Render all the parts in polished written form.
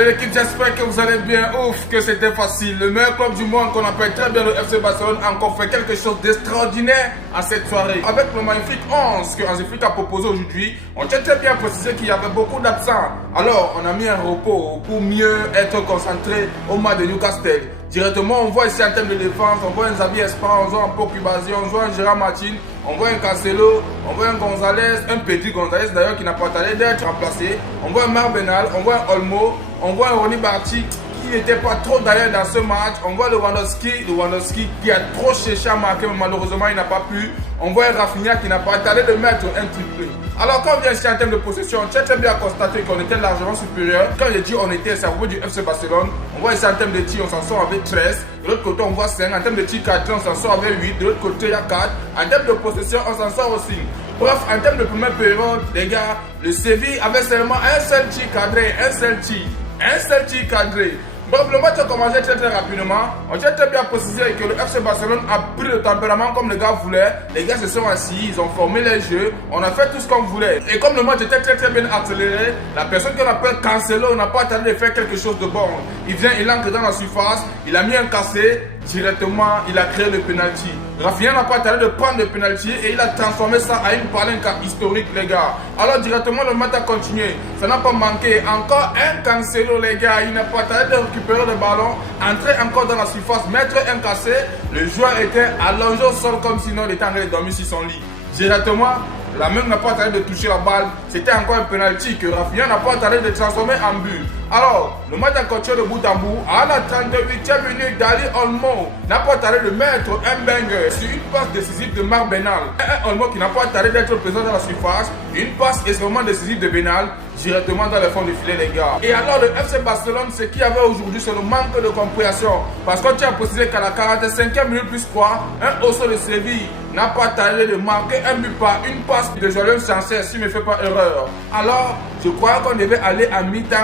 Salut l'équipe, j'espère que vous allez bien. Ouf, que c'était facile. Le meilleur club du monde qu'on appelle très bien le FC Barcelone a encore fait quelque chose d'extraordinaire à cette soirée. Avec le magnifique 11 que Hansi Flick a proposé aujourd'hui, on tient très bien à préciser qu'il y avait beaucoup d'absents. Alors, on a mis un repos pour mieux être concentré au match de Newcastle. Directement, on voit ici en termes de défense, on voit un Xavi Espan, on voit un Pau Cubazi, on voit un Gérard Martin, on voit un Cancelo, on voit un Gonzalez, un Pedri Gonzalez d'ailleurs qui n'a pas tardé d'être remplacé. On voit un Marc Benal, on voit un Olmo, on voit un Ronny Barty qui n'était pas trop d'ailleurs dans ce match. On voit le Lewandowski qui a trop cherché à marquer mais malheureusement il n'a pas pu. On voit un Rafinha qui n'a pas tardé de mettre un triplé. Alors quand on vient ici en termes de possession, on tient très bien à constater qu'on était largement supérieur. Quand je dis on était, c'est à propos du FC Barcelone. On voit ici en termes de tir, on s'en sort avec 13. De l'autre côté, on voit 5. En termes de tir 4, on s'en sort avec 8. De l'autre côté, il y a 4. En termes de possession, on s'en sort aussi. Bref, en termes de première période, les gars, le Séville avait seulement un seul tir cadré, un seul tir cadré. Bref, le match a commencé très rapidement. On tient très bien à préciser que le FC Barcelone a pris le tempérament comme les gars voulaient. Les gars se sont assis, ils ont formé les jeux. On a fait tout ce qu'on voulait. Et comme le match était très bien accéléré, la personne qu'on appelle Cancelo n'a pas attendu de faire quelque chose de bon. Il vient, il entre dans la surface, il a mis un cassé. Directement, il a créé le penalty. Rafinha n'a pas attendu de prendre le penalty et il a transformé ça à une palanque historique, les gars. Alors, directement, le match a continué. Ça n'a pas manqué. Encore un Cancelo, les gars. Il n'a pas attendu de récupérer le ballon, entrer encore dans la surface, mettre un cassé. Le joueur était allongé au sol comme sinon il était en train de dormir sur son lit. Directement, la main n'a pas attendu de toucher la balle. C'était encore un penalty que Rafinha n'a pas attendu de transformer en but. Alors, le match a continué de bout en bout. À la 38e minute, Dani Olmo n'a pas attendu de mettre un banger sur une passe décisive de Marc Benal. Un Olmo qui n'a pas attendu d'être présent dans la surface. Une passe extrêmement décisive de Benal directement dans le fond du filet, les gars. Et alors, le FC Barcelone, ce qu'il y avait aujourd'hui, c'est le manque de compréhension. Parce qu'on tient à préciser qu'à la 45e minute plus 3, un Osso de Séville n'a pas tardé de marquer un but par une passe de Joël Sanchez, s'il ne me fait pas erreur. Alors, je croyais qu'on devait aller à mi-temps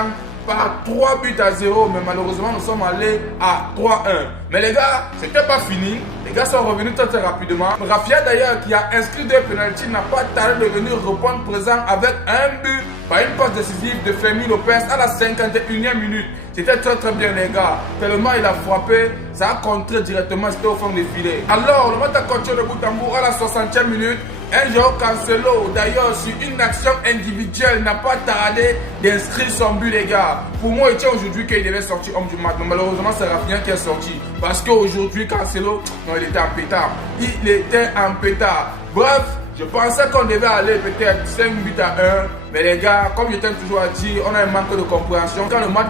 par 3 buts à 0, mais malheureusement nous sommes allés à 3-1. Mais les gars, c'était pas fini. Les gars sont revenus très rapidement. Rafinha d'ailleurs, qui a inscrit 2 pénaltys, n'a pas tardé de venir répondre présent avec un but par une passe décisive de Fermin Lopez à la 51e minute. C'était très bien, les gars. Tellement il a frappé, ça a contré directement, c'était au fond des filets. Alors, le match a continué de bout en bout à la 60e minute. Un joueur Cancelo, d'ailleurs, sur une action individuelle, n'a pas tardé d'inscrire son but, les gars. Pour moi, il tient aujourd'hui qu'il devait sortir homme du match. Mais malheureusement, c'est Rafinha qui est sorti. Parce qu'aujourd'hui, Cancelo, non, il était en pétard. Il était en pétard. Bref, je pensais qu'on devait aller peut-être 5 buts à 1. Mais les gars, comme je t'aime toujours à dire, on a un manque de compréhension. Quand le match